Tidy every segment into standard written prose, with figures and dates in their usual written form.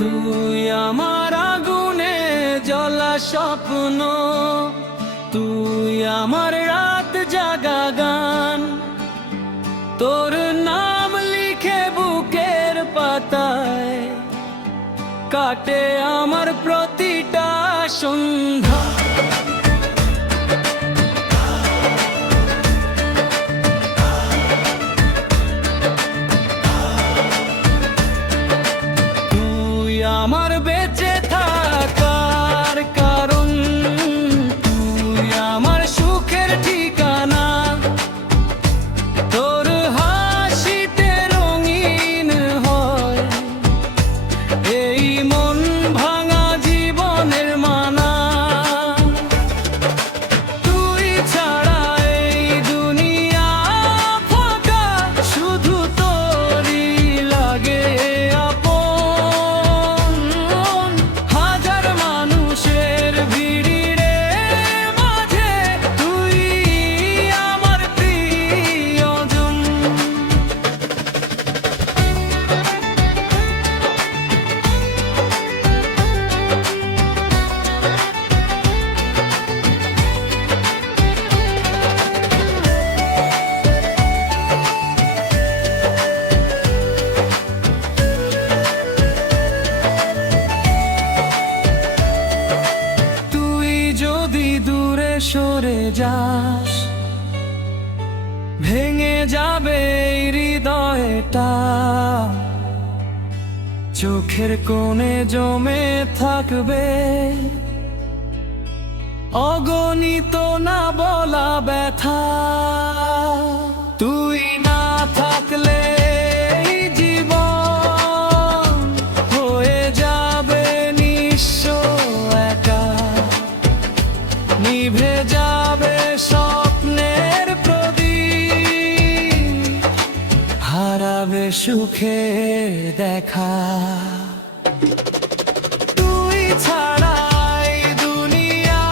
তুই আমার আগুনে জ্বলা স্বপ্ন, তুই আমার রাত জাগা গান। তোর নাম লিখে বুকের পাতায় কাটে আমার প্রতিটা সন্ধ্যা। তুই আমার বেঁচে থাকার কারণ, তুই আমার সুখের ঠিকানা। তোর হাসিতে রঙিন হয় এই মন ভাঙা জীবনের মানা। তুই ছাড়া এই দুনিয়া ফাঁকা, শুধু তোরই লাগে আপন। হাজার মানুষের ভিড়ে মাঝে তুই আমার প্রিয়জন। তুই যদি দূরে সরে যাস, ভেঙে যাবে এই হৃদয়টা। চোখের কোণে জমে থাকবে অগণিত না বলা ব্যথা। তুই না থাকলে এই জীবন হয়ে যাবে নিঃস্ব একা। নিভে যাবে স্বপ্নের প্রদীপ, হারাবে সুখের দেখা। তুই ছাড়া এই দুনিয়া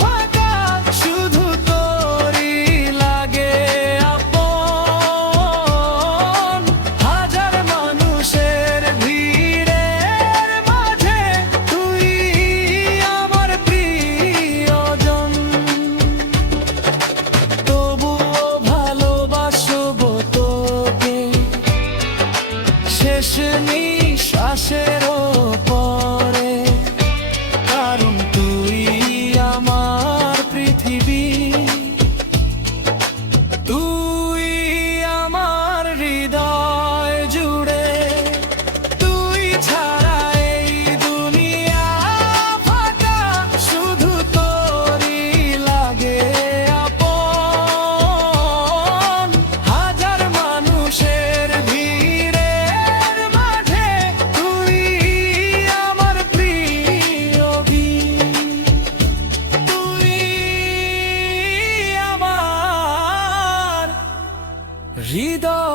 ফাঁকা, শুধু তোরই লাগে আপন। হাজার মানুষের ভিড়ের মাঝে তুই আমার প্রিয়জন। তবুও ভালোবাসবো তোকে শেষ নিঃশ্বাসেরও পরে, কারণ তুই আমার পৃথিবী। তুই আমার হৃদয় জুড়ে। তুই ছাড়া এই দুনিয়া ফাঁকা, শুধু তোরই লাগে আপন। হাজার মানুষের ভিড়ের মাঝে তুই আমার প্রিয়বী। তুই আমার হৃদয়।